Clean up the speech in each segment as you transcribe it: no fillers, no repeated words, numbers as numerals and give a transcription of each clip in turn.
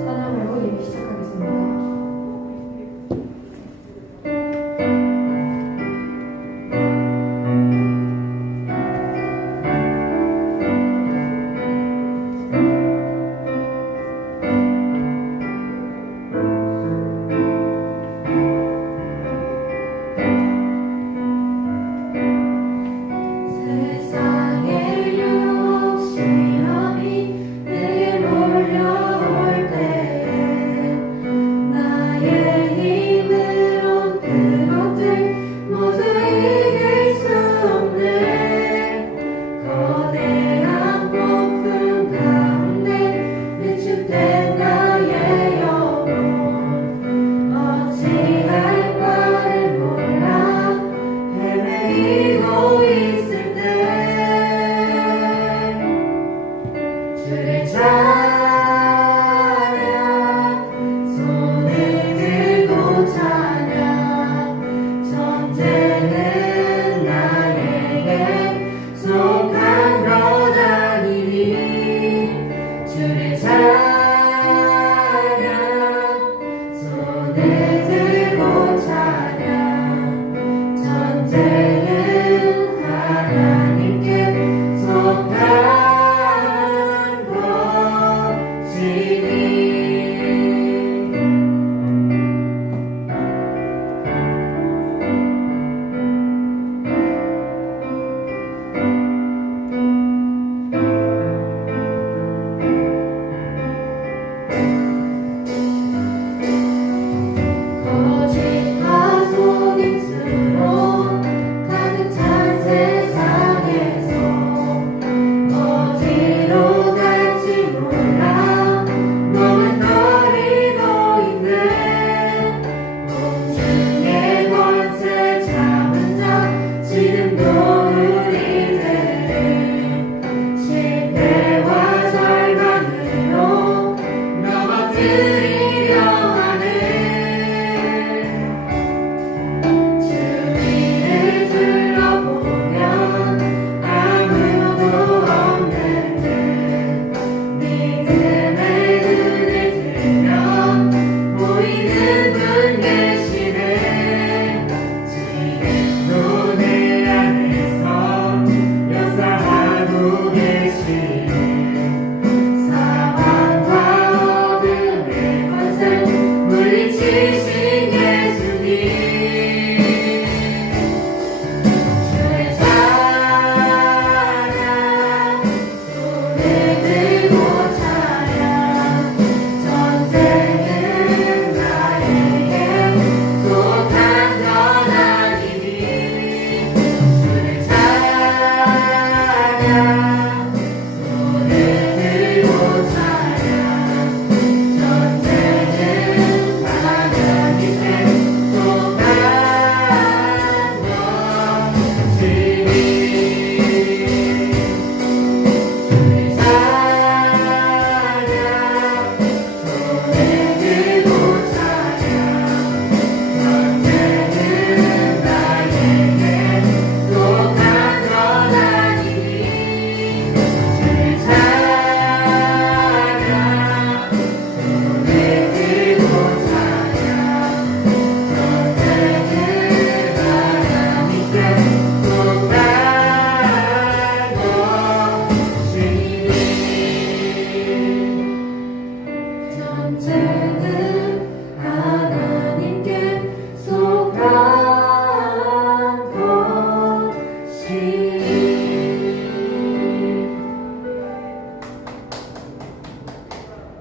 찬양으로 예배 시작하겠습니다.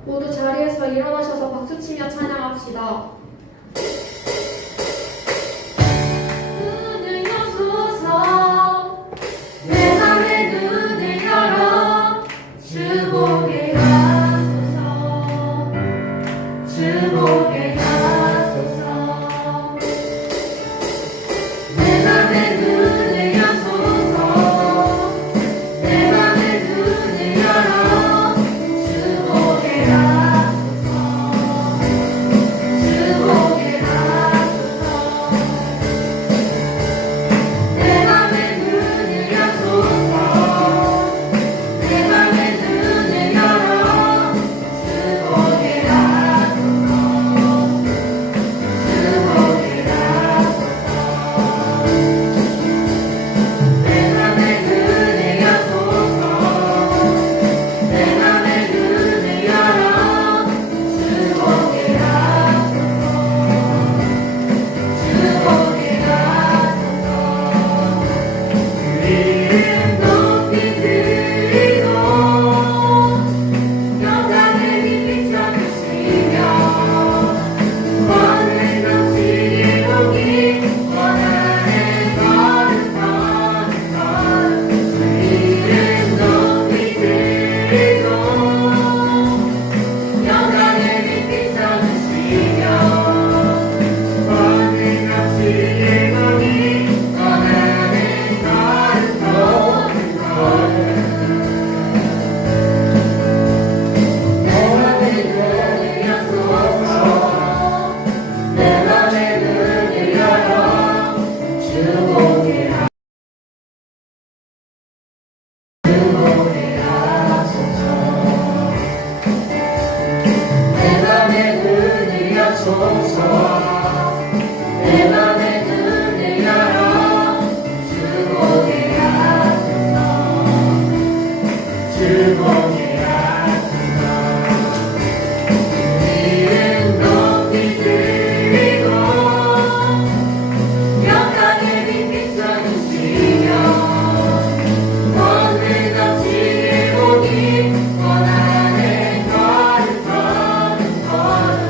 모두 자리에서 일어나셔서 박수치며 찬양합시다. 눈을 여소서 내 맘의 눈을 열어 주 보게 하소서 주 보게 하소서 내 맘의 눈을 여소서 내 맘의 눈을 열어 주 보게 하소서 주 보게 하소서 내 맘의 눈을 여소서 내 맘의 눈을 열어 주 보게 하소서 하소서. 내 맘의 눈을 열어 주 보게 하소서. 주 보게 하소서. 이름 높이 들리고 영광의 빛 비춰주시며 오늘 넘치게 보기 원하네. 걸음 걸음 걸음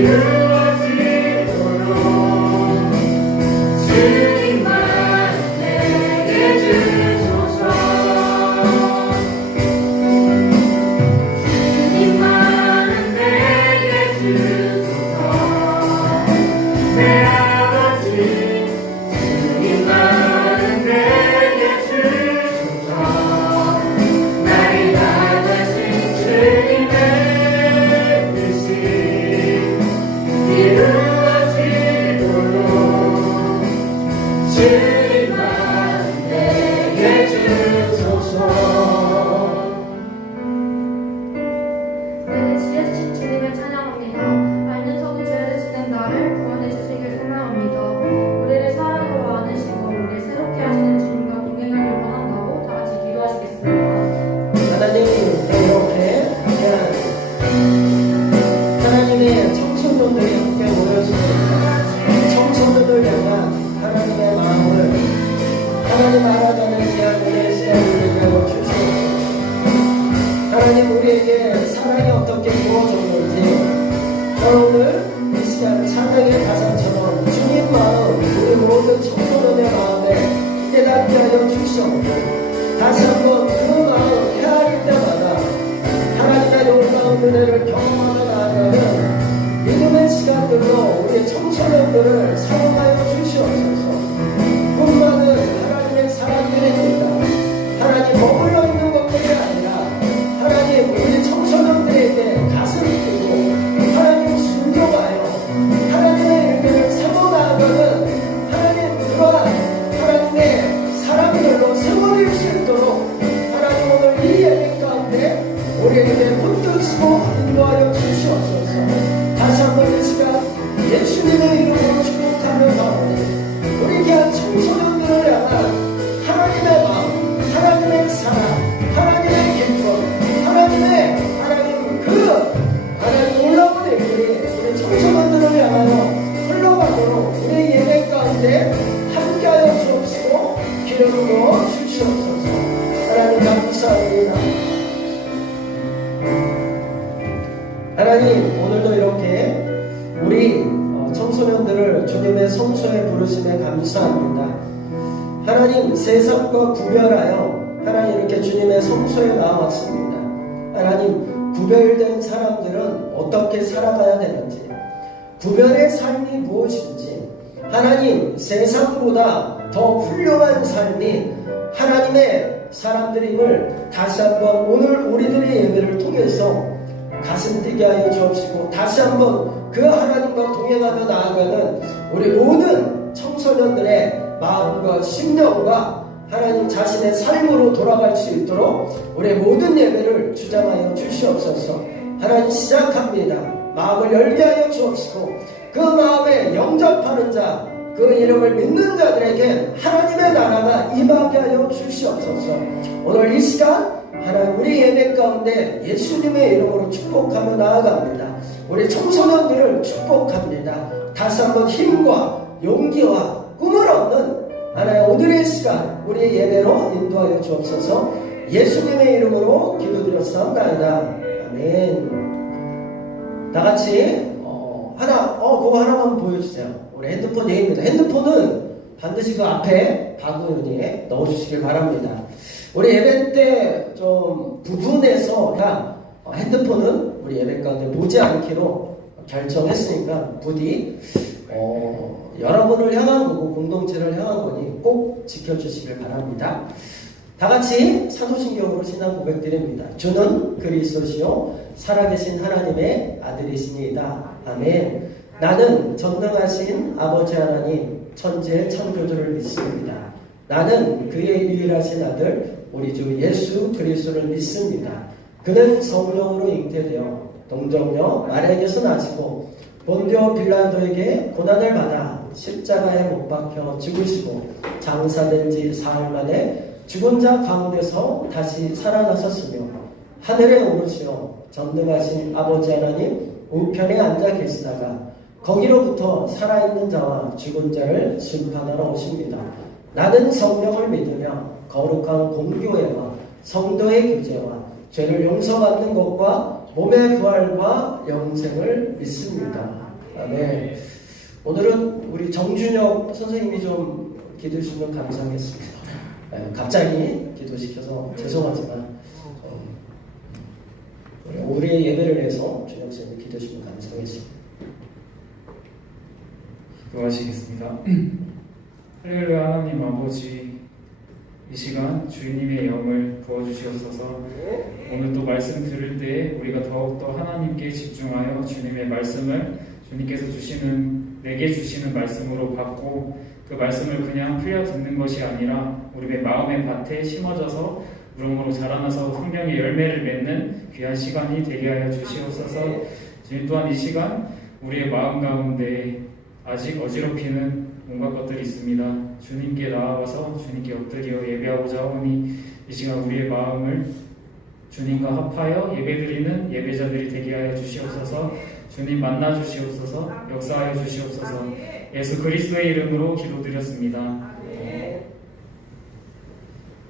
이루어지도록 주님만 내게 주소서. 주님만 내게 주소서. 내 아버지 주님만 내게 주소서. 나를 향하신 주님의 뜻이 이루어지도록 주님만 내게 주소서. 내게 지혜 주신 주님을 찬양합니다. 알면서도 죄를 지는 나를 구원해 주시길 소망합니다. 우리를 사랑으로 안으시고 우리를 새롭게 하시는 주님과 동행하길 원한다고 다 같이 기도하시겠습니다. 하나님, 이렇게 하나님의 청소년들이 함께 모였습니다. 청소년을 향한 하나님의 마음을 하나님 알아가는 귀한 은혜의 시간 우리에게 주시옵소서. 하나님, 우리에게 사랑이 어떻게 부어졌는지 오늘 이 시간 찬양의 가사처럼 주님 마음, 우리 모든 청소년의 마음에 깨닫게 하여 주시옵고 다시 한번 그 마음 헤아릴 때마다 하나님의 놀라운 은혜를 경험하며 나아가는 믿음의 시간들로 우리 청소년들을 사용하여 주시옵소서. 뿐만은 하나님의 사람들입니다. 하나님 머물러 있는 것뿐이 아니라 하나님 우리 청소년들에게 가슴을 끼고 하나님 순종하여 하나님의 일들을 사고 나아가는 하나님 그러한 하나님의 사람들로 세워질 수 있도록 하나님 오늘 이 예배 가운데 우리에게 붙드시고 인도하여 주시옵소서. 다시 한번 이 시간 예수님의 이름으로 축복하며 나오니 우리 귀한 청소년들을 향한 하나님의 마음, 하나님의 사랑, 하나님의 기쁨, 하나님 그 하나님 놀라운 일들이 우리 청소년들을 향하여 흘러가도록 우리 예배 가운데 함께하여 주옵시고 기름으로 주시옵소서. 하나님 감사합니다. 하나님, 오늘도 이렇게 우리 청소년들을 주님의 성소에 부르심에 감사합니다. 하나님, 세상과 구별하여 하나님 이렇게 주님의 성소에 나왔습니다. 하나님, 구별된 사람들은 어떻게 살아가야 되는지, 구별의 삶이 무엇인지, 하나님, 세상보다 더 훌륭한 삶이 하나님의 사람들임을 다시 한번 오늘 우리들의 예배를 통해서 가슴 뛰게 하여 주옵시고 다시 한번 그 하나님과 동행하며 나아가는 우리 모든 청소년들의 마음과 심령과 하나님 자신의 삶으로 돌아갈 수 있도록 우리 모든 예배를 주장하여 주시옵소서. 하나님 시작합니다. 마음을 열게 하여 주옵시고 그 마음에 영접하는 자, 그 이름을 믿는 자들에게 하나님의 나라가 임하게 하여 주시옵소서. 오늘 이 시간 하나님 우리 예배 가운데 예수님의 이름으로 축복하며 나아갑니다. 우리 청소년들을 축복합니다. 다시 한번 힘과 용기와 꿈을 얻는 하나님 오늘의 시간 우리 예배로 인도하여 주옵소서. 예수님의 이름으로 기도드렸사옵나이다. 아멘. 다같이 그거 하나만 보여주세요. 우리 핸드폰 예입니다. 핸드폰은 반드시 그 앞에 바구니에 넣어주시길 바랍니다. 우리 예배 때 좀 부분에서 핸드폰은 우리 예배 가운데 보지 않기로 결정했으니까 부디 여러분을 향한 거고 공동체를 향한 거니 꼭 지켜주시길 바랍니다. 다같이 사도신경으로 신앙 고백드립니다. 주는 그리스도시요 살아계신 하나님의 아들이시니이다. 아멘. 나는 전능하신 아버지 하나님 천지의 창조주를 믿습니다. 나는 그의 유일하신 아들 우리 주 예수 그리스도를 믿습니다. 그는 성령으로 잉태되어 동정녀 마리아에게서 나시고 본디오 빌라도에게 고난을 받아 십자가에 못 박혀 죽으시고 장사된 지 사흘 만에 죽은 자 가운데서 다시 살아나셨으며 하늘에 오르시어 전능하신 아버지 하나님 우편에 앉아 계시다가 거기로부터 살아있는 자와 죽은 자를 심판하러 오십니다. 나는 성령을 믿으며 거룩한 공교회와 성도의 교제와 죄를 용서받는 것과 몸의 부활과 영생을 믿습니다. 그다음에 오늘은 우리 정준혁 선생님이 좀 기도해 주시면 감사하겠습니다. 갑자기 기도시켜서 죄송하지만 우리의 예배를 해서 준혁 선생님이 기도해 주시면 감사하겠습니다. 기도하시겠습니다. 할렐루야. 하나님 아버지, 이 시간 주님의 영을 부어주시옵소서. 오늘 또 말씀 들을 때 우리가 더욱더 하나님께 집중하여 주님의 말씀을 주님께서 내게 주시는 말씀으로 받고, 그 말씀을 그냥 흘려 듣는 것이 아니라 우리의 마음의 밭에 심어져서 무럭무럭 자라나서 성령의 열매를 맺는 귀한 시간이 되게 하여 주시옵소서. 주님 또한 이 시간 우리의 마음 가운데 아직 어지럽히는 온갖 것들이 있습니다. 주님께 나아가서 주님께 엎드려 예배하고자 하오니 이 시간 우리의 마음을 주님과 합하여 예배드리는 예배자들이 되게 하여 주시옵소서. 주님 만나 주시옵소서. 역사하여 주시옵소서. 예수 그리스도의 이름으로 기도드렸습니다.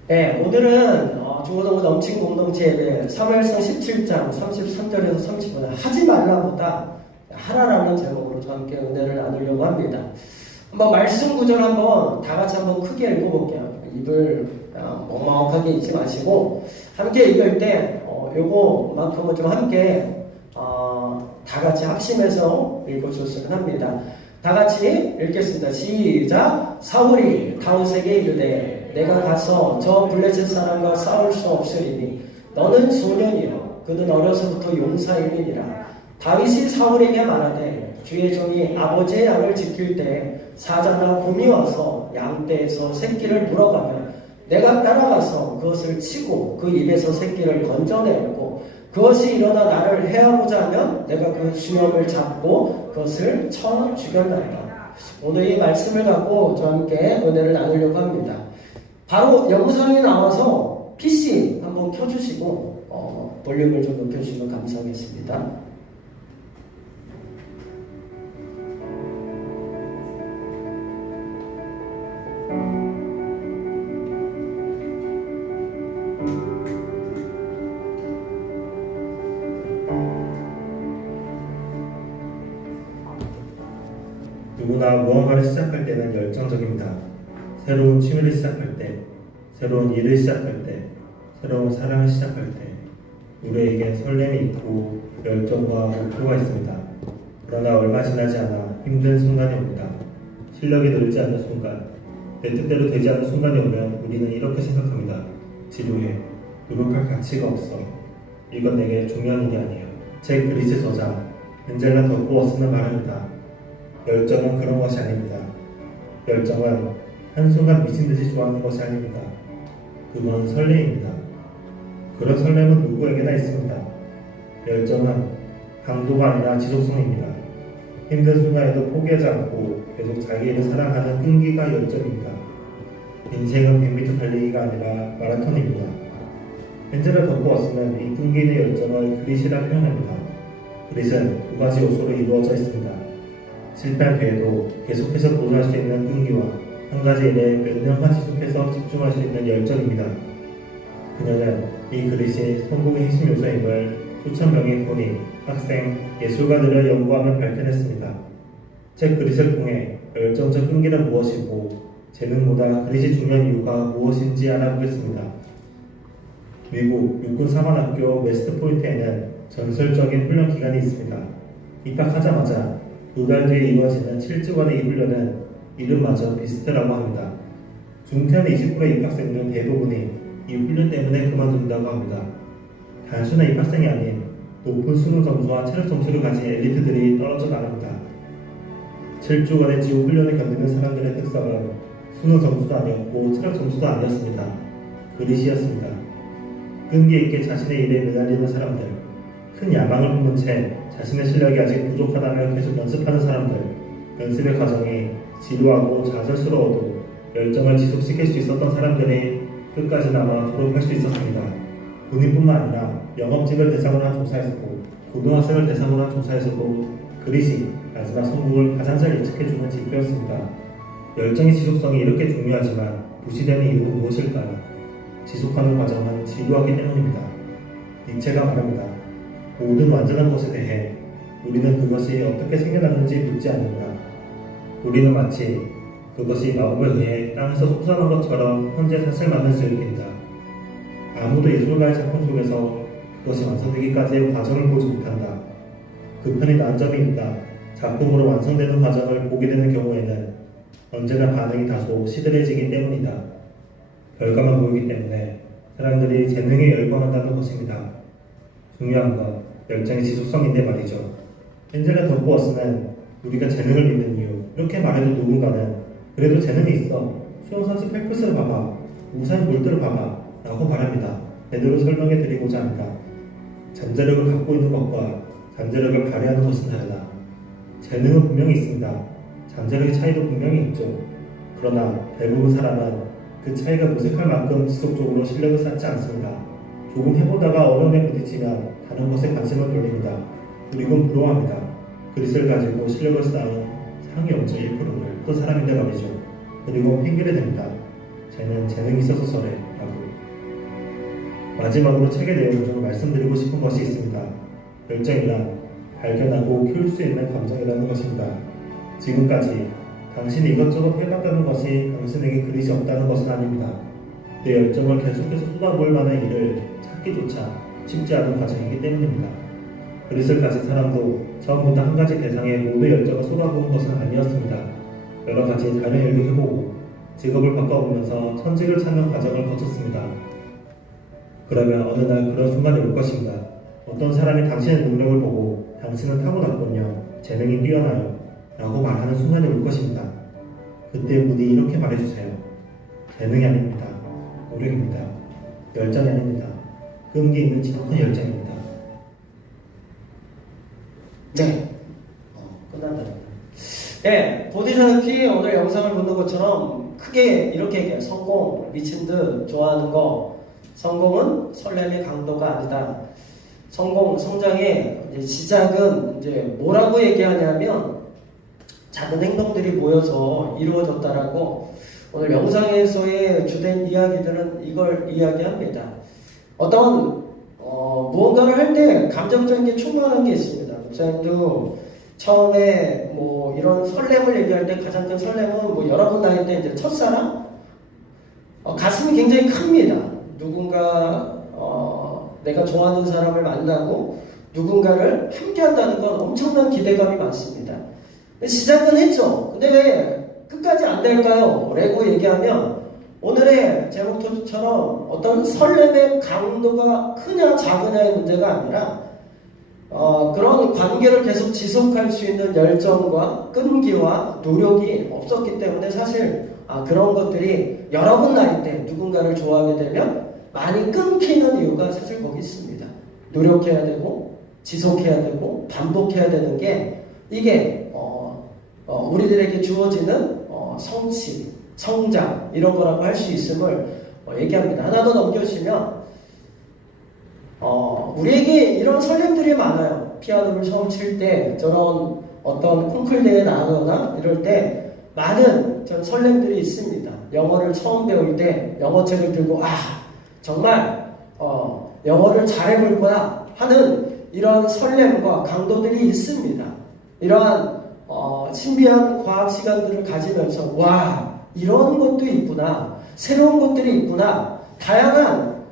네, 오늘은 중고등부 넘친 공동체 예배 사무엘상 17장 33절에서 35절 하지 말라보다 하라라는 제목으로 저와 함께 은혜를 나누려고 합니다. 한번 말씀 구절 한번 다 같이 한번 크게 읽어볼게요. 입을 멍멍하게 읽지 마시고 함께 읽을 때 요거만큼은 좀 함께 다 같이 합심해서 읽어줬으면 합니다. 다 같이 읽겠습니다. 시작. 사울이 다윗에게 이르되 내가 가서 저 블레셋 사람과 싸울 수 없으리니 너는 소년이요 그는 어려서부터 용사이니라. 다윗이 사울에게 말하되 주의 종이 아버지의 양을 지킬 때 사자나 곰이 와서 양떼에서 새끼를 물어가면 내가 따라가서 그것을 치고 그 입에서 새끼를 건져내고 그것이 일어나 나를 해하고자 하면 내가 그 수염을 잡고 그것을 쳐 죽였나이다. 오늘 이 말씀을 갖고 저와 함께 은혜를 나누려고 합니다. 바로 영상이 나와서 PC 한번 켜주시고 볼륨을 좀 높여주시면 감사하겠습니다. 누구나 무언가를 시작할 때는 열정적입니다. 새로운 취미를 시작할 때, 새로운 일을 시작할 때, 새로운 사랑을 시작할 때 우리에게 설렘이 있고 열정과 목표가 있습니다. 그러나 얼마 지나지 않아 힘든 순간이 옵니다. 실력이 늘지 않는 순간, 내 뜻대로 되지 않는 순간이 오면 우리는 이렇게 생각합니다. 지루해. 노력할 가치가 없어. 이건 내게 중요한 일이 아니에요. 제 그리스 저자 엔젤라 덕후워스는 말합니다. 열정은 그런 것이 아닙니다. 열정은 한순간 미친듯이 좋아하는 것이 아닙니다. 그건 설렘입니다. 그런 설렘은 누구에게나 있습니다. 열정은 강도가 아니라 지속성입니다. 힘든 순간에도 포기하지 않고 계속 자기 일을 사랑하는 끈기가 열정입니다. 인생은 100m 달리기가 아니라 마라톤입니다. 엔젤라 덕후워스는 이 끈기 있는 열정을 그릿이라 표현합니다. 그릿은 두 가지 요소로 이루어져 있습니다. 실패한 뒤에도 계속해서 도전할 수 있는 끈기와 한 가지 일에 몇 년간 지속해서 집중할 수 있는 열정입니다. 그녀는 이 그릿이 성공의 핵심 요소임을 수천 명의 군인, 학생, 예술가들을 연구하며 발견했습니다. 책 그릿을 통해 열정적 끈기는 무엇이고 재능보다 그릿이 중요한 이유가 무엇인지 알아보겠습니다. 미국 육군사관학교 웨스트포인트에는 전설적인 훈련 기간이 있습니다. 입학하자마자 2달 뒤에 이루어지는 7주간의 이 훈련은 이름마저 비슷하다고 합니다. 중퇴한 20%의 입학생들은 대부분이 이 훈련 때문에 그만둔다고 합니다. 단순한 입학생이 아닌 높은 수능 점수와 체력 점수를 가진 엘리트들이 떨어져 나갑니다. 7주간의 지옥 훈련을 견디는 사람들의 특성은 수능 점수도 아니었고 체력 점수도 아니었습니다. 그릿이었습니다. 끈기 있게 자신의 일에 매달리는 사람들, 큰 야망을 품은 채 자신의 실력이 아직 부족하다며 계속 연습하는 사람들, 연습의 과정이 지루하고 좌절스러워도 열정을 지속시킬 수 있었던 사람들이 끝까지 남아 졸업할 수 있었습니다. 군인뿐만 아니라 영업직을 대상으로 한 조사에서도 고등학생을 대상으로 한 조사에서도 그릿이 마지막 성공을 가장 잘 예측해주는 지표였습니다. 열정의 지속성이 이렇게 중요하지만 무시되는 이유는 무엇일까요? 지속하는 과정은 지루하기 때문입니다. 니체가 말합니다. 모든 완전한 것에 대해 우리는 그것이 어떻게 생겨났는지 묻지 않는다. 우리는 마치 그것이 마법에 의해 땅에서 솟아난 것처럼 현재 사실만을 즐긴다. 아무도 예술가의 작품 속에서 그것이 완성되기까지의 과정을 보지 못한다. 그 편이 난 점이 있다. 작품으로 완성되는 과정을 보게 되는 경우에는 언제나 반응이 다소 시들해지기 때문이다. 결과만 보이기 때문에 사람들이 재능에 열광한다는 것입니다. 중요한 건 열정의 지속성인데 말이죠. 헨젤과 덤버워스는 우리가 재능을 믿는 이유, 이렇게 말해도 누군가는 그래도 재능이 있어. 수영선수 펠프스를 봐봐. 우사인 볼트를 봐봐. 라고 말합니다. 제대로 설명해 드리고자 합니다. 잠재력을 갖고 있는 것과 잠재력을 발휘하는 것은 다르다. 재능은 분명히 있습니다. 잠재력의 차이도 분명히 있죠. 그러나 대부분 사람은 그 차이가 무색할 만큼 지속적으로 실력을 쌓지 않습니다. 조금 해보다가 어려움에 부딪히면 다른 것에 관심을 돌립니다. 그리고 부러워합니다. 그릇을 가지고 실력을 쌓은 상위 0.1%를 또 사람인데 말이죠. 그리고 핑계를 댑니다. 쟤는 재능이 있어서 저래 라고. 마지막으로 책의 내용 중 말씀드리고 싶은 것이 있습니다. 열정이란 발견하고 키울 수 있는 감정이라는 것입니다. 지금까지 당신이 이것저것 해봤다는 것이 당신에게 그릇이 없다는 것은 아닙니다. 내 열정을 계속해서 쏟아부을 만한 일을 찾기조차 쉽지 않은 과정이기 때문입니다. 그릇을 가진 사람도 처음부터 한 가지 대상에 모두 열정을 쏟아부은 것은 아니었습니다. 여러 가지 다른 일도 해보고 직업을 바꿔보면서 천직을 찾는 과정을 거쳤습니다. 그러면 어느 날 그런 순간이 올 것입니다. 어떤 사람이 당신의 능력을 보고 당신은 타고났군요. 재능이 뛰어나요. 라고 말하는 순간이 올 것입니다. 그때 부디 이렇게 말해주세요. 재능이 아닙니다. 노력입니다. 열정이 아닙니다. 끈기 있는 지독한 열정입니다. 네. 끝난다. 네, 보디자키 오늘 영상을 보는 것처럼 크게 이렇게 얘기해요. 성공, 미친 듯 좋아하는 거. 성공은 설렘의 강도가 아니다. 성공, 성장의 이제 시작은 이제 뭐라고 얘기하냐면 작은 행동들이 모여서 이루어졌다라고 오늘 영상에서의 주된 이야기들은 이걸 이야기합니다. 어떤 무언가를 할 때 감정적인 게 충만한 게 있습니다. 목사님도 처음에 뭐 이런 설렘을 얘기할 때 가장 큰 설렘은 뭐 여러분 나이 때 이제 첫사랑 가슴이 굉장히 큽니다. 누군가 내가 좋아하는 사람을 만나고 누군가를 함께 한다는 건 엄청난 기대감이 많습니다. 시작은 했죠. 근데 왜 끝까지 안 될까요? 라고 얘기하면 오늘의 제목처럼 어떤 설렘의 강도가 크냐 작으냐의 문제가 아니라 그런 관계를 계속 지속할 수 있는 열정과 끈기와 노력이 없었기 때문에 사실 그런 것들이 여러분 나이 때 누군가를 좋아하게 되면 많이 끊기는 이유가 사실 거기 있습니다. 노력해야 되고 지속해야 되고 반복해야 되는 게 이게 우리들에게 주어지는 성취, 성장 이런 거라고 할 수 있음을 얘기합니다. 하나 더 넘겨주시면 우리에게 이런 설렘들이 많아요. 피아노를 처음 칠 때 저런 어떤 콩쿨 대회에 나가거나 이럴 때 많은 전 설렘들이 있습니다. 영어를 처음 배울 때 영어책을 들고 정말 영어를 잘해볼 거야 하는 이런 설렘과 강도들이 있습니다. 이러한 신비한 과학 시간들을 가지면서 이런 것도 있구나, 새로운 것들이 있구나, 다양한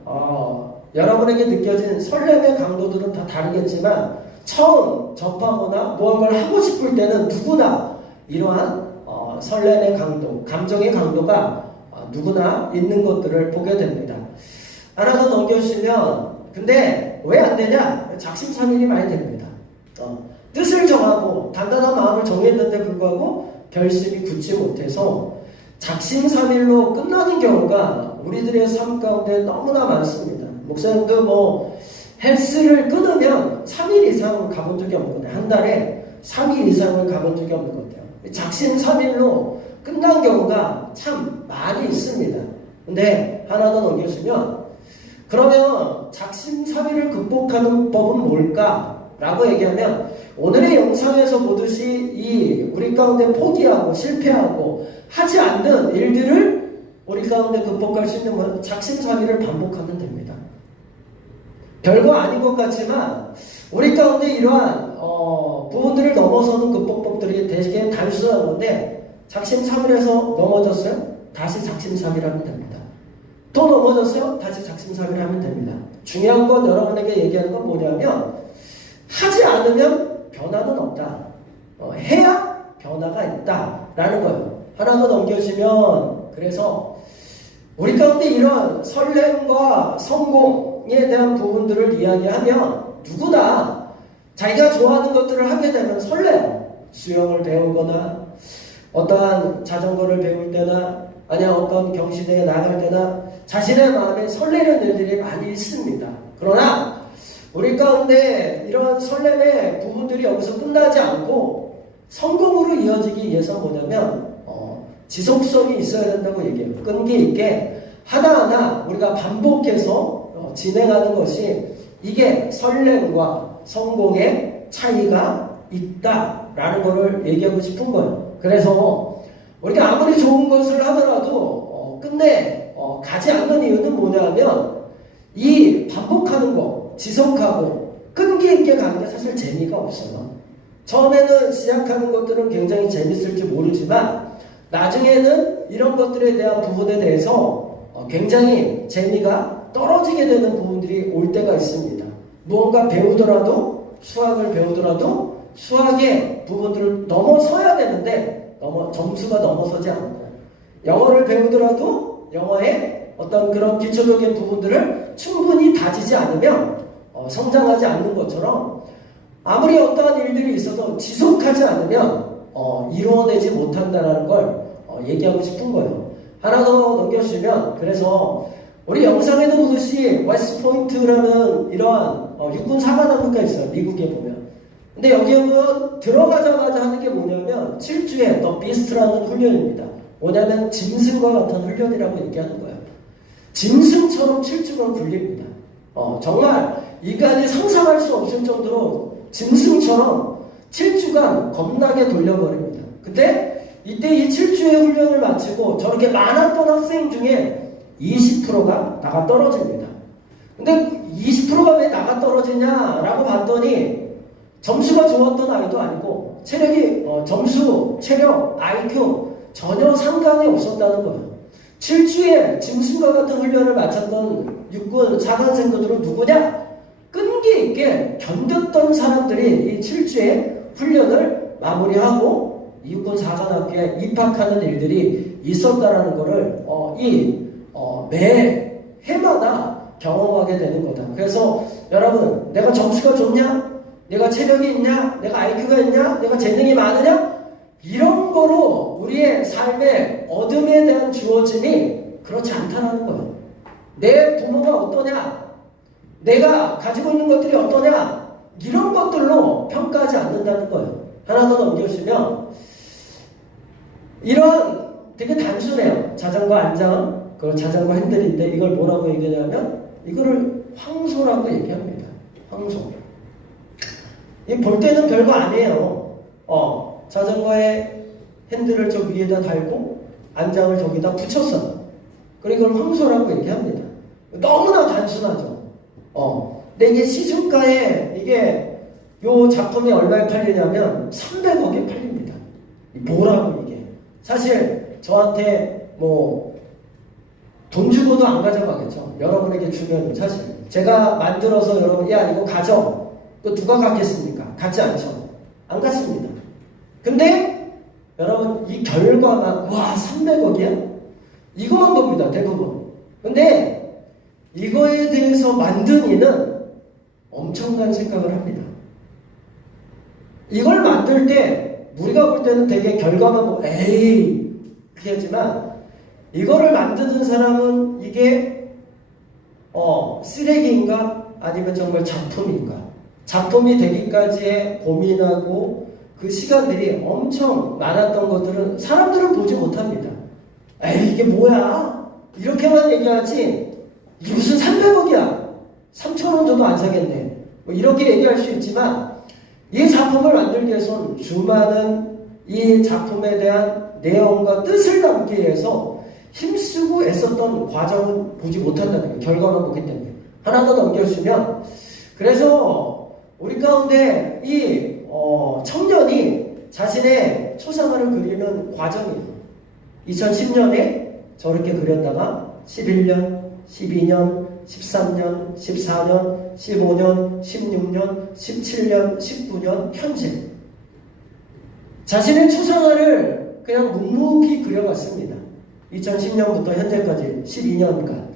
여러분에게 느껴진 설렘의 강도들은 다 다르겠지만 처음 접하거나 무언가를 하고 싶을 때는 누구나 이러한 설렘의 강도, 감정의 강도가 누구나 있는 것들을 보게 됩니다. 하나 더 넘겨주시면 근데 왜 안 되냐? 작심삼일이 많이 됩니다. 뜻을 정하고 단단한 마음을 정했는데 불구하고 결심이 굳지 못해서 작심삼일로 끝나는 경우가 우리들의 삶 가운데 너무나 많습니다. 목사님도 헬스를 끊으면 3일 이상 가본 적이 없는 것 같아요. 한 달에 3일 이상을 가본 적이 없는 것 같아요. 작심삼일로 끝난 경우가 참 많이 있습니다. 근데 하나 더 넘겨주시면 그러면 작심삼일을 극복하는 법은 뭘까? 라고 얘기하면 오늘의 영상에서 보듯이 우리 가운데 포기하고 실패하고 하지 않는 일들을 우리 가운데 극복할 수 있는 작심삼일을 반복하면 됩니다. 별거 아닌 것 같지만 우리 가운데 이러한 부분들을 넘어서는 극복법들이 되게 단순한 건데 작심삼일해서 넘어졌어요? 다시 작심삼일 하면 됩니다. 또 넘어졌어요? 다시 작심삼일 하면 됩니다. 중요한 건 여러분에게 얘기하는 건 뭐냐면 하지 않으면 변화는 없다. 해야 변화가 있다라는 거예요. 하나 더 넘겨주시면 그래서 우리 가운데 이런 설렘과 성공에 대한 부분들을 이야기하면 누구나 자기가 좋아하는 것들을 하게 되면 설레요. 수영을 배우거나 어떠한 자전거를 배울 때나 아니면 어떤 경시대에 나갈 때나 자신의 마음에 설레는 일들이 많이 있습니다. 그러나 우리 가운데 이런 설렘의 부분들이 여기서 끝나지 않고 성공으로 이어지기 위해서 뭐냐면 지속성이 있어야 된다고 얘기해요. 끈기 있게 하나하나 우리가 반복해서 진행하는 것이 이게 설렘과 성공의 차이가 있다라는 것을 얘기하고 싶은 거예요. 그래서 우리가 아무리 좋은 것을 하더라도 끝내 가지 않는 이유는 뭐냐면 이 반복하는 거, 지속하고 끈기 있게 가는 게 사실 재미가 없어요. 처음에는 시작하는 것들은 굉장히 재밌을지 모르지만 나중에는 이런 것들에 대한 부분에 대해서 굉장히 재미가 떨어지게 되는 부분들이 올 때가 있습니다. 무언가 배우더라도 수학을 배우더라도 수학의 부분들을 넘어서야 되는데 점수가 넘어서지 않고 영어를 배우더라도 영어의 어떤 그런 기초적인 부분들을 충분히 다지지 않으면 성장하지 않는 것처럼 아무리 어떠한 일들이 있어도 지속하지 않으면 이루어내지 못한다는 걸 얘기하고 싶은 거예요. 하나 더 넘겨주시면 그래서 우리 영상에도 보듯이 웨스트포인트라는 이러한 육군 사관학교가 있어요. 미국에 보면. 근데 여기에 보면 들어가자마자 하는 게 뭐냐면 7주의 더 비스트라는 훈련입니다. 뭐냐면 짐승과 같은 훈련이라고 얘기하는 거예요. 짐승처럼 7주간 굴립니다. 정말 인간이 상상할 수 없을 정도로 짐승처럼 7주간 겁나게 돌려버립니다. 근데 이때 이 7주의 훈련을 마치고 저렇게 많았던 학생 중에 20%가 나가 떨어집니다. 근데 20%가 왜 나가 떨어지냐라고 봤더니 점수가 좋았던 아이도 아니고 체력이 점수, 체력, IQ 전혀 상관이 없었다는 거예요. 7주의 짐승과 같은 훈련을 마쳤던 육군 사관생들은 누구냐? 끈기 있게 견뎠던 사람들이 이 7주의 훈련을 마무리하고 육군 사관학교에 입학하는 일들이 있었다라는 것을 매 해마다 경험하게 되는 거다. 그래서 여러분, 내가 점수가 좋냐? 내가 체력이 있냐? 내가 IQ가 있냐? 내가 재능이 많으냐? 이런 거로 우리의 삶의 어둠에 대한 주어짐이 그렇지 않다는 거예요. 내 부모가 어떠냐? 내가 가지고 있는 것들이 어떠냐? 이런 것들로 평가하지 않는다는 거예요. 하나 더 넘겨주시면 이런 되게 단순해요. 자전거 안장, 그 자전거 핸들인데 이걸 뭐라고 얘기하냐면 이거를 황소라고 얘기합니다. 황소. 이 볼 때는 별거 아니에요. 자전거의 핸들을 저 위에다 달고 안장을 저기다 붙였어요. 그리고 이걸 황소라고 얘기합니다. 너무나 단순하죠. 근데 이게 시중가에 이게 요 작품이 얼마에 팔리냐면 300억에 팔립니다. 뭐라고 이게? 사실 저한테 돈 주고도 안 가져가겠죠. 여러분에게 주면 사실 제가 만들어서 여러분 야 이거 가져. 그 누가 갖겠습니까? 갖지 않죠. 안 갖습니다. 근데 여러분 이 결과만 300억이야? 이거만 봅니다. 대부분. 근데 이거에 대해서 만든 이는 엄청난 생각을 합니다. 이걸 만들 때 우리가 볼 때는 되게 결과만 보고 에이 그렇게 하지만 이거를 만드는 사람은 이게 쓰레기인가 아니면 정말 작품인가 작품이 되기까지의 고민하고 그 시간들이 엄청 많았던 것들은 사람들은 보지 못합니다. 에이 이게 뭐야 이렇게만 얘기하지 이게 무슨 300억이야 3,000원 줘도 안 사겠네 이렇게 얘기할 수 있지만 이 작품을 만들기 위해서는 수많은 이 작품에 대한 내용과 뜻을 담기 위해서 힘쓰고 애썼던 과정은 보지 못한다는 거예요. 결과만 보기 때문에. 하나 더 넘겨주시면, 그래서 우리 가운데 이 청년이 자신의 초상화를 그리는 과정이에요. 2010년에 저렇게 그렸다가 11년, 12년, 13년, 14년, 15년, 16년, 17년, 19년, 현재. 자신의 초상화를 그냥 묵묵히 그려갔습니다. 2010년부터 현재까지 12년간.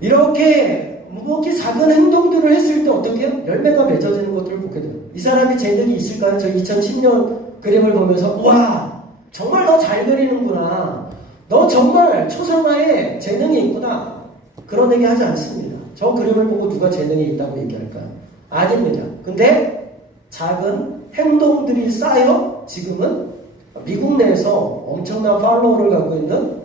이렇게 묵묵히 작은 행동들을 했을 때 어떻게 해요? 열매가 맺어지는 것들을 보게 돼요. 이 사람이 재능이 있을까요? 저 2010년 그림을 보면서 와 정말 너 잘 그리는구나. 너 정말 초상화에 재능이 있구나. 그런 얘기 하지 않습니다. 저 그림을 보고 누가 재능이 있다고 얘기할까요? 아닙니다. 근데 작은 행동들이 쌓여 지금은 미국 내에서 엄청난 팔로워를 갖고 있는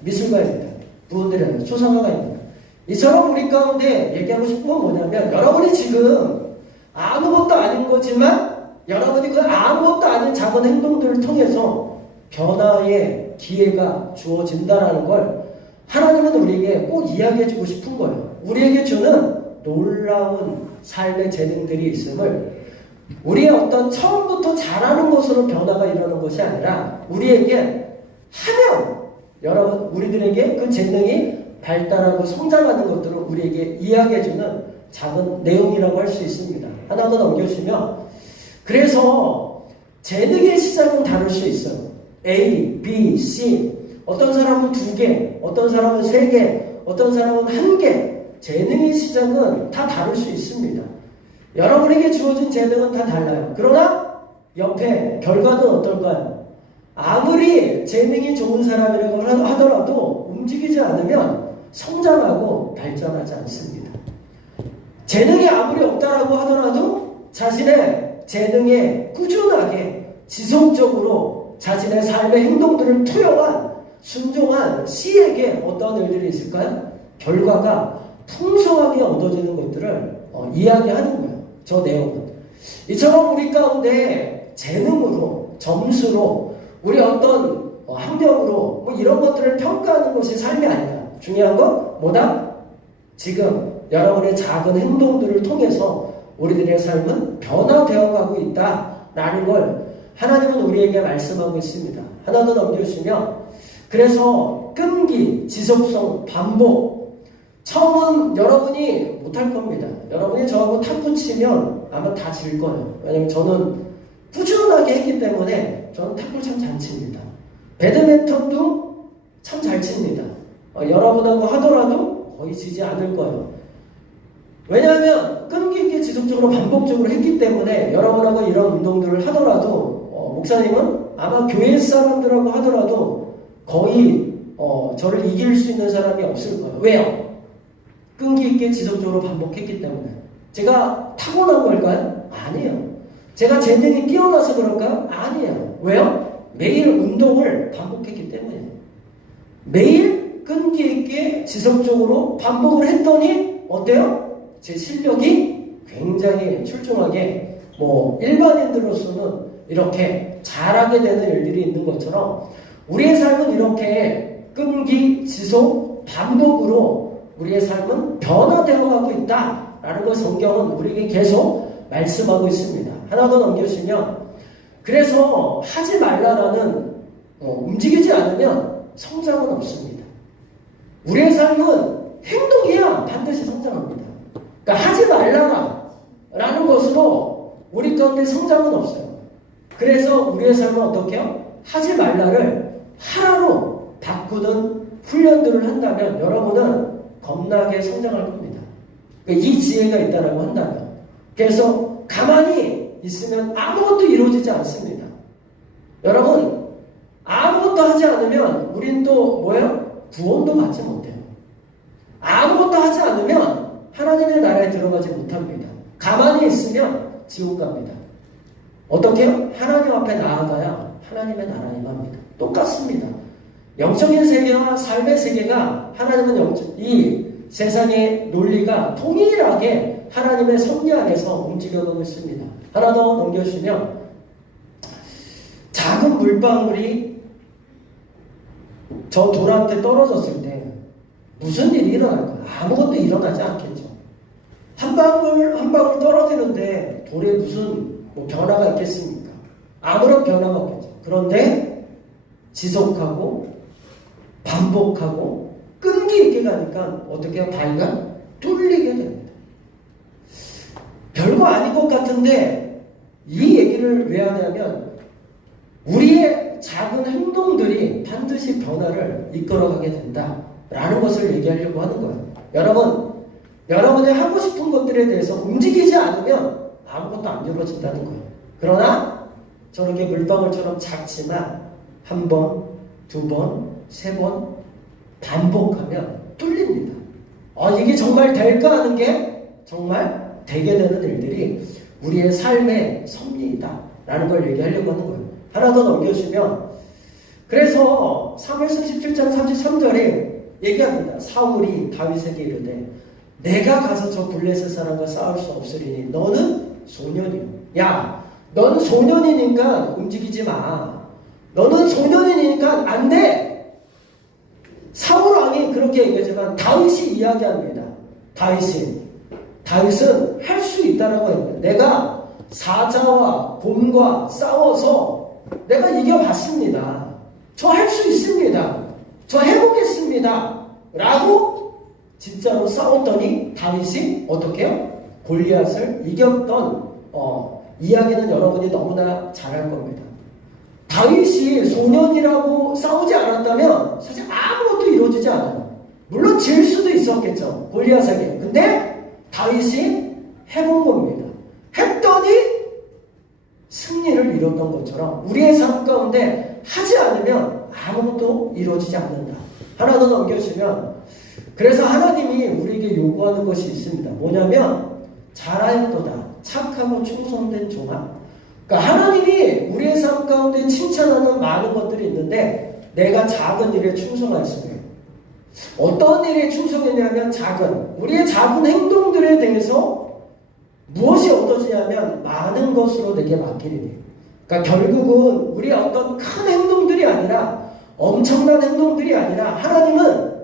미술가입니다. 부분들이 초상화가 있습니다. 이처럼 우리 가운데 얘기하고 싶은 건 뭐냐면 여러분이 지금 아무것도 아닌 거지만 여러분이 그 아무것도 아닌 작은 행동들을 통해서 변화의 기회가 주어진다는 걸 하나님은 우리에게 꼭 이야기해주고 싶은 거예요. 우리에게 주는 놀라운 삶의 재능들이 있음을 우리의 어떤 처음부터 잘하는 것으로 변화가 일어나는 것이 아니라 우리에게 하면 여러분 우리들에게 그 재능이 발달하고 성장하는 것들을 우리에게 이야기해주는 작은 내용이라고 할 수 있습니다. 하나 더 넘겨주시면 그래서 재능의 시작은 다를 수 있어요. A, B, C 어떤 사람은 2개, 어떤 사람은 3개, 어떤 사람은 1개 재능의 시작은 다 다를 수 있습니다. 여러분에게 주어진 재능은 다 달라요. 그러나 옆에 결과는 어떨까요? 아무리 재능이 좋은 사람이라고 하더라도 움직이지 않으면 성장하고 발전하지 않습니다. 재능이 아무리 없다라고 하더라도 자신의 재능에 꾸준하게 지속적으로 자신의 삶의 행동들을 투영한 순종한 C에게 어떤 일들이 있을까요? 결과가 풍성하게 얻어지는 것들을 이야기하는 거예요. 저 내용은. 이처럼 우리 가운데 재능으로, 점수로, 우리 어떤 학력으로 뭐 이런 것들을 평가하는 것이 삶이 아니다. 중요한 건 뭐다? 지금 여러분의 작은 행동들을 통해서 우리들의 삶은 변화되어 가고 있다라는 걸 하나님은 우리에게 말씀하고 있습니다. 하나 더 넘겨주시면 그래서 끈기, 지속성, 반복 처음은 여러분이 못할 겁니다. 여러분이 저하고 탁구 치면 아마 다 질 거예요. 왜냐면 저는 꾸준하게 했기 때문에 저는 탁구를 참 잘 칩니다. 배드민턴도 참 잘 칩니다. 여러분하고 하더라도 거의 지지 않을 거예요. 왜냐하면 끈기 있게 지속적으로 반복적으로 했기 때문에 여러분하고 이런 운동들을 하더라도 목사님은 아마 교회 사람들하고 하더라도 거의 저를 이길 수 있는 사람이 없을 거예요. 왜요? 끈기 있게 지속적으로 반복했기 때문에. 제가 타고난 걸까요? 아니에요. 제가 재능이 뛰어나서 그럴까요? 아니에요. 왜요? 매일 운동을 반복했기 때문이에요. 매일 끈기 있게 지속적으로 반복을 했더니 어때요? 제 실력이 굉장히 출중하게 일반인들로서는 이렇게 잘하게 되는 일들이 있는 것처럼 우리의 삶은 이렇게 끈기, 지속, 반복으로 우리의 삶은 변화되어 가고 있다라는 걸 성경은 우리에게 계속 말씀하고 있습니다. 하나 더 넘겨주시면 그래서 하지 말라라는 움직이지 않으면 성장은 없습니다. 우리의 삶은 행동이야 반드시 성장합니다. 그러니까 하지 말라라는 것으로 우리 가운데 성장은 없어요. 그래서 우리의 삶은 어떻게 해요? 하지 말라를 하라로 바꾸는 훈련들을 한다면 여러분은 겁나게 성장할 겁니다. 그러니까 이 지혜가 있다라고 한다면. 그래서 가만히 있으면 아무것도 이루어지지 않습니다. 여러분 아무것도 하지 않으면 우린 또 뭐예요? 구원도 받지 못해요. 아무것도 하지 않으면 하나님의 나라에 들어가지 못합니다. 가만히 있으면 지옥 갑니다. 어떻게 해요? 하나님 앞에 나아가야 하나님의 나라에 임합니다. 똑같습니다. 영적인 세계와 삶의 세계가 하나님은 이 세상의 논리가 동일하게 하나님의 섭리 안에서 움직여가고 있습니다. 하나 더 넘겨주시면 작은 물방울이 저 돌한테 떨어졌을 때 무슨 일이 일어날까요? 아무것도 일어나지 않겠죠. 한 방울 떨어지는데 돌에 무슨 변화가 있겠습니까? 아무런 변화가 없겠죠. 그런데 지속하고 반복하고 끈기 있게 가니까 어떻게 해요? 바위가 뚫리게 됩니다. 별거 아닌 것 같은데 이 얘기를 왜 하냐면 우리의 작은 행동들이 반드시 변화를 이끌어가게 된다라는 것을 얘기하려고 하는 거예요. 여러분이 하고 싶은 것들에 대해서 움직이지 않으면 아무것도 안 이루어진다는 거예요. 그러나 저렇게 물방울처럼 작지만 한 번, 두 번, 세 번 반복하면 뚫립니다. 이게 정말 될까 하는 게 정말 되게 되는 일들이 우리의 삶의 섭리이다라는 걸 얘기하려고 하는 거예요. 하나 더 넘겨주시면 그래서 사무엘상 17장 33절에 얘기합니다. 사울이 다윗에게 이르되 내가 가서 저 블레셋 사람과 싸울 수 없으리니 너는 소년이요. 야, 넌 소년이니까 움직이지 마. 너는 소년이니까 안 돼. 사울 왕이 그렇게 얘기하지만 다윗이 이야기합니다. 다윗은 할 수 있다라고 합니다. 내가 사자와 곰과 싸워서 내가 이겨봤습니다. 저 할 수 있습니다. 저 해보겠습니다. 라고 진짜로 싸웠더니 다윗이 어떻게 해요? 골리앗을 이겼던 이야기는 여러분이 너무나 잘 알 겁니다. 다윗이 소년이라고 싸우지 않았다면 사실 아무것도 이루어지지 않아요. 물론 질 수도 있었겠죠. 골리앗에게. 근데 다윗이 해본 겁니다. 했더니 승리를 이뤘던 것처럼 우리의 삶 가운데 하지 않으면 아무것도 이루어지지 않는다. 하나 더 넘겨주시면 그래서 하나님이 우리에게 요구하는 것이 있습니다. 뭐냐면 잘하였도다. 착하고 충성된 종아. 그러니까 하나님이 우리의 삶 가운데 칭찬하는 많은 것들이 있는데 내가 작은 일에 충성하였으며 어떤 일에 충성했냐면 우리의 작은 행동들에 대해서 무엇이 얻어지냐면 많은 것으로 내게 맡기리니. 그러니까 결국은 우리의 어떤 큰 행동들이 아니라 엄청난 행동들이 아니라 하나님은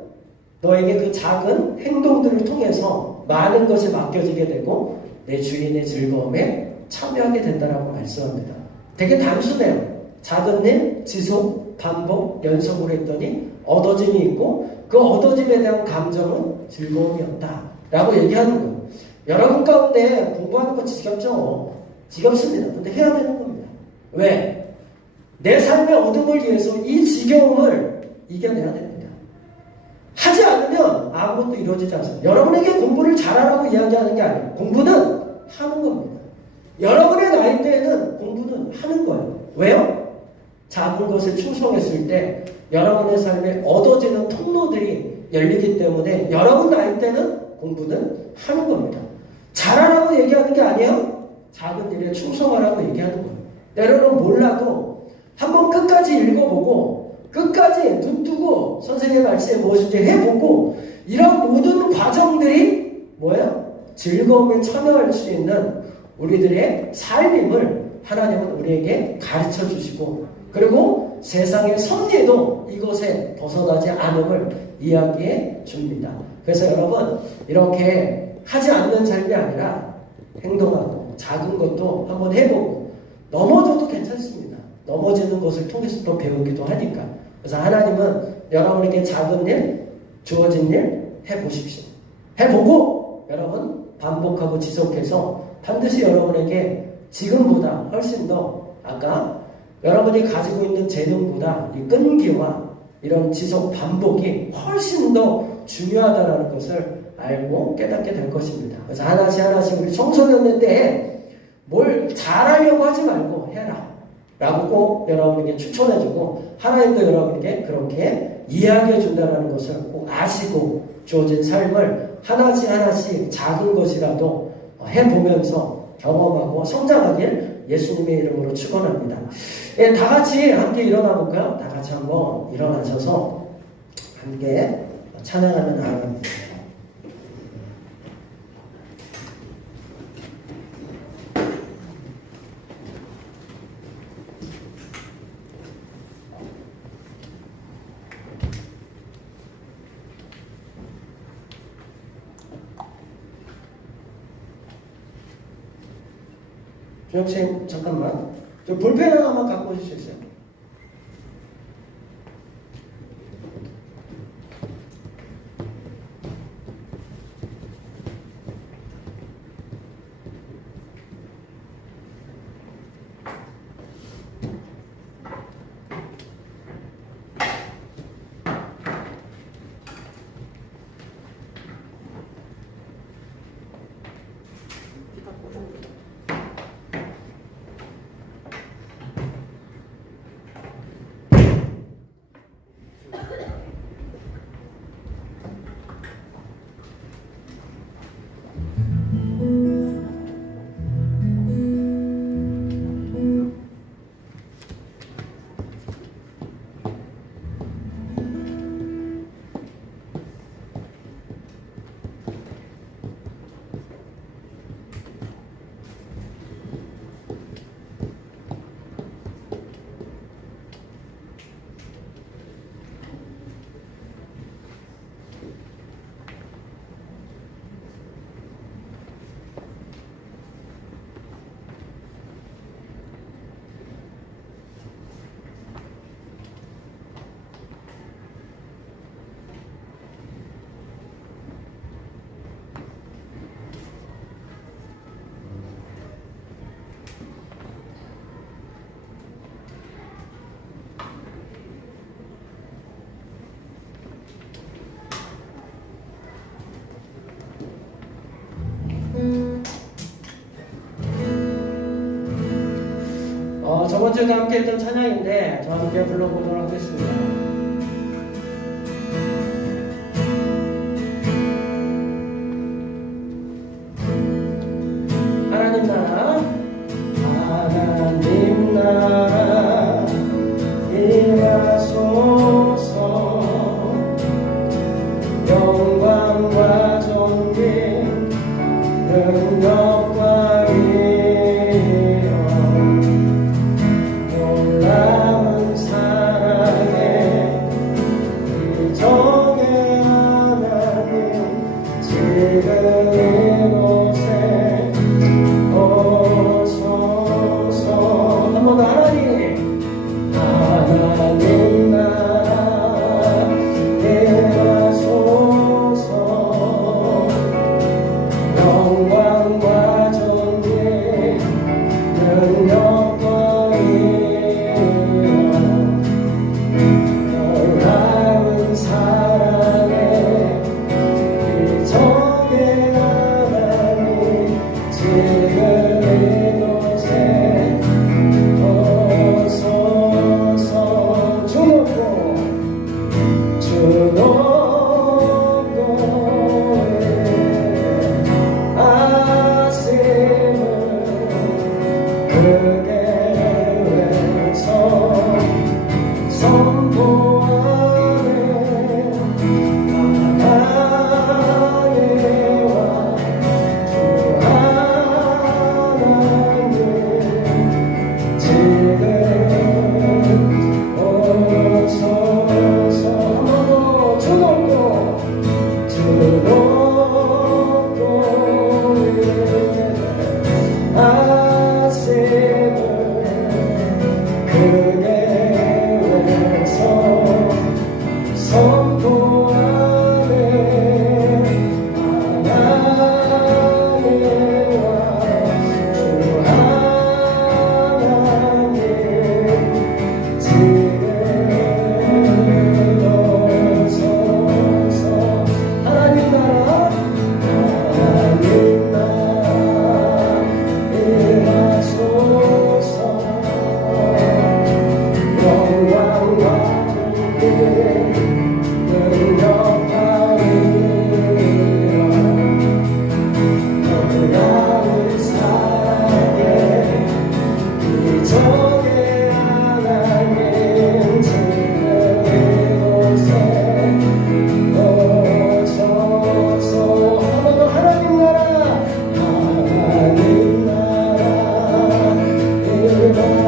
너에게 그 작은 행동들을 통해서 많은 것이 맡겨지게 되고 내 주인의 즐거움에 참여하게 된다라고 말씀합니다. 되게 단순해요. 작은 일, 지속, 반복, 연속으로 했더니 얻어짐이 있고 그 얻어짐에 대한 감정은 즐거움이었다라고 얘기하는 거예요. 여러분 가운데 공부하는 거 지겹죠? 지겹습니다. 근데 해야 되는 겁니다. 왜? 내 삶의 어둠을 위해서 이 지겨움을 이겨내야 됩니다. 하지 않으면 아무것도 이루어지지 않습니다. 여러분에게 공부를 잘하라고 이야기하는 게 아니에요. 공부는 하는 겁니다. 여러분의 나이 때에는 공부는 하는 거예요. 왜요? 작은 것에 충성했을 때 여러분의 삶에 얻어지는 통로들이 열리기 때문에 여러분 나이 때는 공부는 하는 겁니다. 잘하라고 얘기하는 게 아니에요. 작은 일에 충성하라고 얘기하는 거예요. 때로는 몰라도 한번 끝까지 읽어보고 끝까지 눈 뜨고 선생님의 말씀에 무엇인지 해보고 이런 모든 과정들이 뭐예요? 즐거움에 참여할 수 있는 우리들의 삶임을 하나님은 우리에게 가르쳐 주시고 그리고 세상의 섭리도 이것에 벗어나지 않음을 이야기해 줍니다. 그래서 여러분 이렇게 하지 않는 삶이 아니라 행동하고 작은 것도 한번 해보고 넘어져도 괜찮습니다. 넘어지는 것을 통해서 또 배우기도 하니까. 그래서 하나님은 여러분에게 작은 일, 주어진 일 해보십시오. 해보고 여러분 반복하고 지속해서 반드시 여러분에게 지금보다 훨씬 더 아까 여러분이 가지고 있는 재능보다 이 끈기와 이런 지속 반복이 훨씬 더 중요하다는 것을 알고 깨닫게 될 것입니다. 그래서 하나씩 우리 청소년 때에 뭘 잘하려고 하지 말고 해라 라고 꼭 여러분에게 추천해주고 하나님도 여러분에게 그렇게 이야기해 준다는 것을 꼭 아시고 주어진 삶을 하나씩 작은 것이라도 해보면서 경험하고 성장하길 예수님의 이름으로 축원합니다. 예, 다 같이 함께 일어나 볼까요? 다 같이 한번 일어나셔서 함께 찬양하며 나아갑니다. 조영쌤 잠깐만. 저 볼펜 하나만 갖고 오실 수 있어요? 저번 주에 함께 했던 찬양인데 저 함께 불러보도록 하겠습니다. 하나님 나라, 하나님 나라 임하소서. 영광과 존귀 능력과 위엄 놀라운 사랑에 이정의 하나님 지금 이곳에 오소서. 한 번 더 하나님, 하나님 나라 임하소서. 영광과 존귀 능력과 위엄 놀라운 사랑에 이정의 하나님 지금 이곳에 오소서. 주 높고 주 높고 아심을 크게 외쳐 선포하네. 하나님과 주 하나님 지금 오소서. 한 번 더 주 높고 주 높고 아심을 크게 외쳐 선포하네. 하나님과 주 하나님 지금 오소서. 하나님 나라, 하나님 나라 임하소서. 영광과 존귀 능력과 위엄 놀라운 사랑에 이정의 하나님 지금 이곳에 오소서. 한 번 더 하나님 나라, 하나님 나라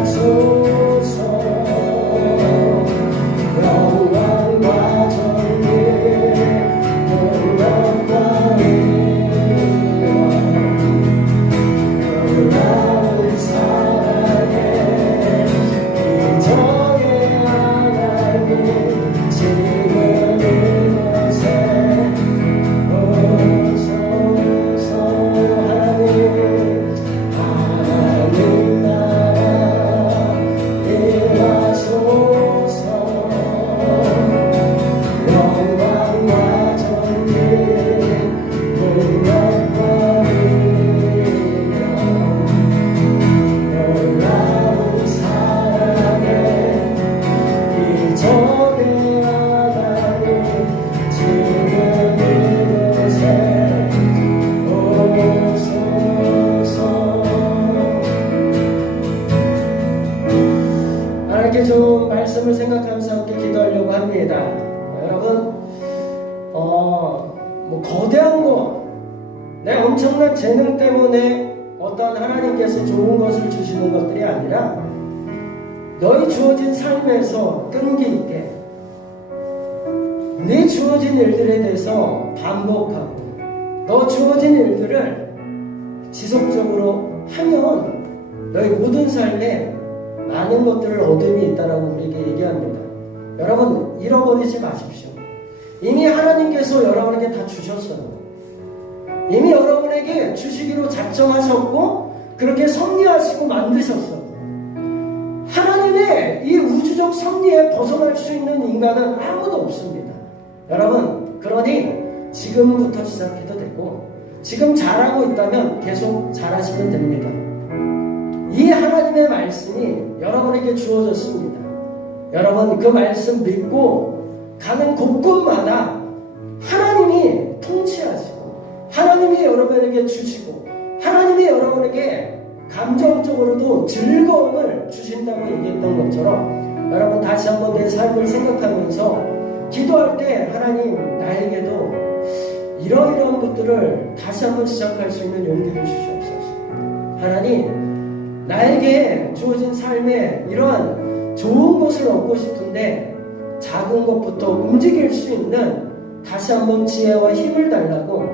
임하소서. 영광과 함께 좀 말씀을 생각하면서 함께 기도하려고 합니다. 여러분, 뭐 거대한 거, 내 엄청난 재능 때문에 어떤 하나님께서 좋은 것을 주시는 것들이 아니라 너희 주어진 삶에서 끈기 있게 네 주어진 일들에 대해서 반복하고 너 주어진 일들을 지속적으로 하면 너희 모든 삶에 많은 것들을 얻음이 있다라고 우리에게 얘기합니다. 여러분, 잃어버리지 마십시오. 이미 하나님께서 여러분에게 다 주셨어요. 이미 여러분에게 주시기로 작정하셨고 그렇게 섭리하시고 만드셨어요. 하나님의 이 우주적 섭리에 벗어날 수 있는 인간은 아무도 없습니다. 여러분, 그러니 지금부터 시작해도 되고 지금 잘하고 있다면 계속 잘하시면 됩니다. 이 하나님의 말씀이 여러분에게 주어졌습니다. 여러분, 그 말씀 믿고 가는 곳곳마다 하나님이 통치하시고 하나님이 여러분에게 주시고 하나님이 여러분에게 감정적으로도 즐거움을 주신다고 얘기했던 것처럼 여러분 다시 한번 내 삶을 생각하면서 기도할 때 하나님 나에게도 이러이러한 것들을 다시 한번 시작할 수 있는 용기를 주시옵소서. 하나님, 나에게 주어진 삶에 이러한 좋은 것을 얻고 싶은데 작은 것부터 움직일 수 있는 다시 한번 지혜와 힘을 달라고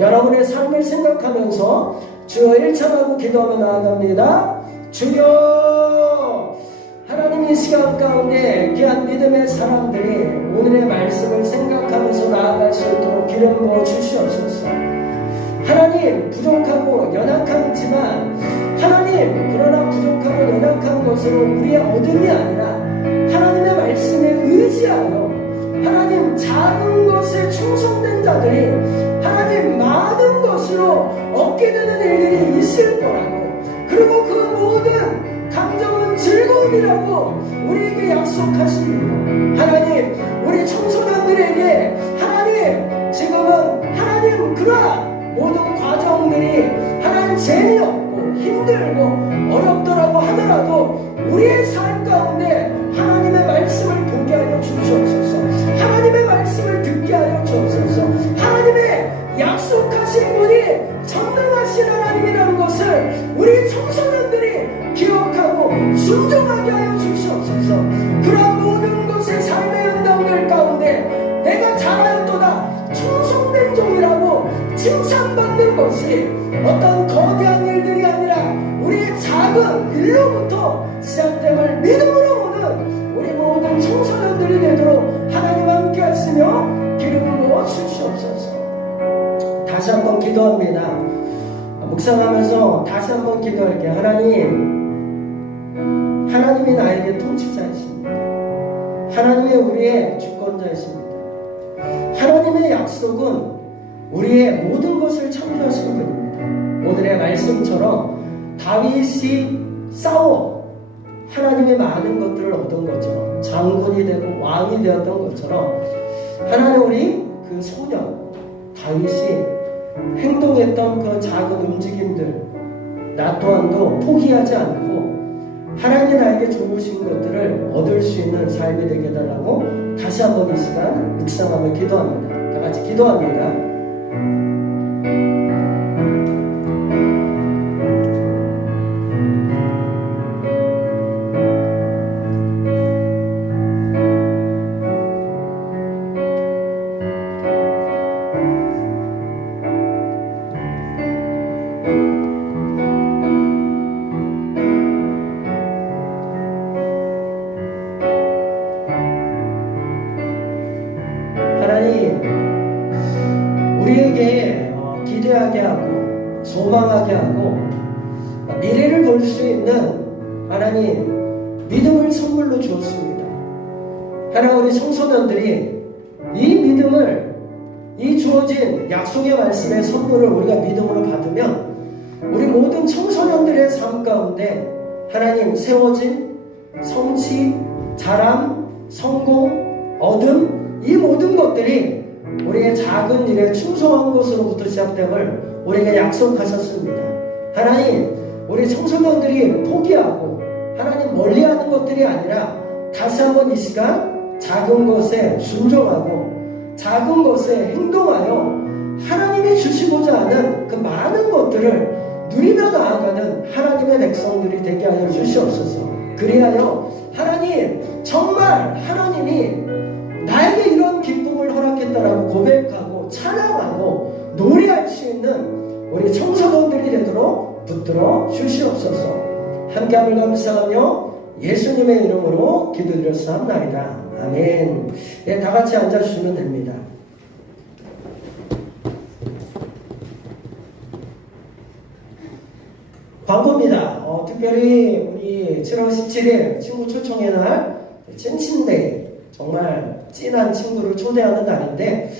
여러분의 삶을 생각하면서 주여 일창하고 기도하며 나아갑니다. 주여, 하나님 이 시간 가운데 귀한 믿음의 사람들이 오늘의 말씀을 생각하면서 나아갈 수 있도록 기름 부어 주시옵소서. 하나님, 부족하고 연약하지만 하나님, 그러나 부족하고 연약한 것으로 우리의 얻음이 아니라 하나님의 말씀에 의지하여 하나님 작은 것에 충성된 자들이 하나님 많은 것으로 얻게 되는 일들이 있을 거라고, 그리고 그 모든 감정은 즐거움이라고 우리에게 약속하십니다. 하나님, 우리 청소년들에게 하나님 지금은 하나님 그러한 모든 과정들이 하나님 재미없고 힘들고 어렵더라고 하더라도 우리의 삶 가운데 하나님의 말씀을 보게 하여 주시옵소서. 하나님의 말씀을 듣게 하여 주옵소서. 하나님의 약속하신 분이 전능하신 하나님이라는 것을 우리 청소년들이 기억하고 순종하게 하여 주시옵소서. 그러한 모든 것의 삶의 연단들 가운데 내가 잘하였도다 충성된 종이라고 칭찬받는 것이 어떤 거대한 일들이 아니라 우리의 작은 일로부터 시작됨을 믿음으로 보는 우리 모든 청소년들이 되도록 하나님 함께 하시며 기름 부어 주시옵소서. 다시 한번 기도합니다. 묵상하면서 다시 한번 기도할게요. 하나님이 나에게 통치자이십니다. 하나님이 우리의 주권자이십니다. 하나님의 약속은 우리의 모든 것을 창조하신 분입니다. 오늘의 말씀처럼 다윗이 싸워 하나님의 많은 것들을 얻은 것처럼, 장군이 되고 왕이 되었던 것처럼 하나님, 우리 그 소년 다윗이 행동했던 그 작은 움직임들 나 또한도 포기하지 않고 하나님이 나에게 좋으신 것들을 얻을 수 있는 삶이 되게 해달라고 다시 한번 이 시간 묵상하며 기도합니다. 다 같이 기도합니다. 우리에게 기대하게 하고 소망하게 하고 미래를 볼 수 있는 하나님 믿음을 선물로 주었습니다. 하나님, 우리 청소년들이 이 믿음을, 이 주어진 약속의 말씀의 선물을 우리가 믿음으로 받으면 우리 모든 청소년들의 삶 가운데 하나님 세워진 성취, 자랑, 성공, 얻음, 이 모든 것들이 우리의 작은 일에 충성한 것으로부터 시작됨을 우리에게 약속하셨습니다. 하나님, 우리 청소년들이 포기하고 하나님 멀리하는 것들이 아니라 다시 한번 이 시간 작은 것에 순종하고 작은 것에 행동하여 하나님이 주시고자 하는 그 많은 것들을 누리며 나아가는 하나님의 백성들이 되게 하여 주시옵소서. 그리하여 하나님, 정말 하나님이 나에게 이런 기쁨을 허락했다라고 고백하고 찬양하고 노래할 수 있는 우리 청소년들이 되도록 붙들어 주시옵소서. 함께함을 감사하며 예수님의 이름으로 기도드렸사옵나이다. 아멘. 네, 다 같이 앉아주시면 됩니다. 광고입니다. 특별히 우리 7월 17일 친구 초청의 날 찐친데이, 정말 찐한 친구를 초대하는 날인데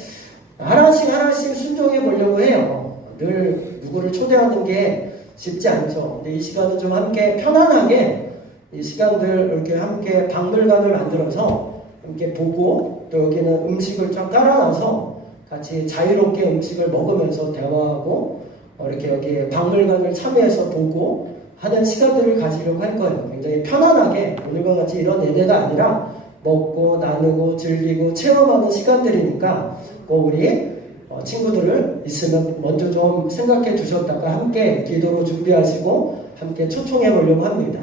하나씩 순종해 보려고 해요. 늘 누구를 초대하는 게 쉽지 않죠. 근데 이 시간은 좀 함께 편안하게 이 시간들 이렇게 함께 박물관을 만들어서 함께 보고 또 여기는 음식을 좀 깔아놔서 같이 자유롭게 음식을 먹으면서 대화하고 이렇게 여기 박물관을 참여해서 보고 하는 시간들을 가지려고 할 거예요. 굉장히 편안하게 오늘과 같이 이런 예배가 아니라 먹고 나누고 즐기고 체험하는 시간들이니까 꼭 우리 친구들을 있으면 먼저 좀 생각해 두셨다가 함께 기도로 준비하시고 함께 초청해 보려고 합니다.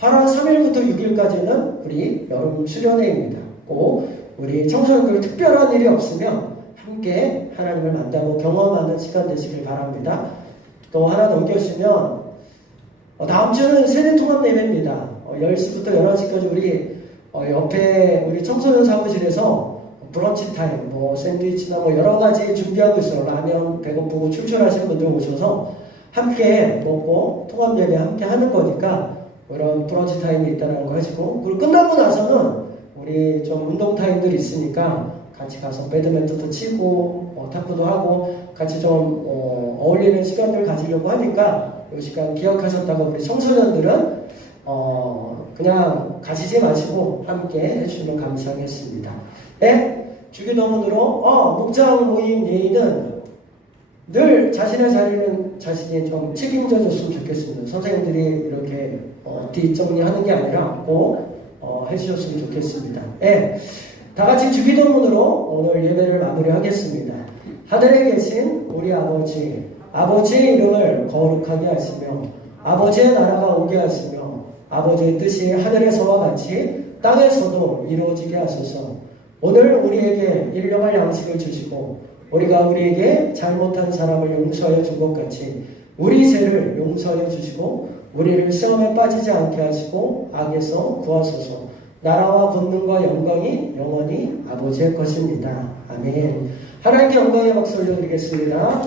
8월 3일부터 6일까지는 우리 여름 수련회입니다. 꼭 우리 청소년들 특별한 일이 없으면 함께 하나님을 만나고 경험하는 시간 되시길 바랍니다. 또 하나 넘겨주시면 다음 주는 세대통합 예배입니다. 10시부터 11시까지 우리 옆에 우리 청소년 사무실에서 브런치 타임, 샌드위치나 여러 가지 준비하고 있어요. 라면 배고프고 출출하신 분들 오셔서 함께 먹고 통합 예배 함께 하는 거니까 이런 브런치 타임이 있다는 거 하시고, 그리고 끝나고 나서는 우리 좀 운동 타임들이 있으니까 같이 가서 배드민턴도 치고 탁구도 하고 같이 좀 어울리는 시간들 가지려고 하니까 이 시간 기억하셨다가 우리 청소년들은 그냥 가시지 마시고 함께 해주시면 감사하겠습니다. 네, 주기도문으로 목장 모임 예의는 늘 자신의 자리는 자신이 좀 책임져 줬으면 좋겠습니다. 선생님들이 이렇게 뒷정리하는 게 아니라 꼭 해주셨으면 좋겠습니다. 네, 다 같이 주기도문으로 오늘 예배를 마무리하겠습니다. 하늘에 계신 우리 아버지, 아버지의 이름을 거룩하게 하시며 아버지의 나라가 오게 하시며 아버지의 뜻이 하늘에서와 같이 땅에서도 이루어지게 하소서. 오늘 우리에게 일용할 양식을 주시고 우리가 우리에게 잘못한 사람을 용서하여 준 것 같이 우리 죄를 용서하여 주시고 우리를 시험에 빠지지 않게 하시고 악에서 구하소서. 나라와 권능과 영광이 영원히 아버지의 것입니다. 아멘. 하나님께 영광의 박수 올려드리겠습니다.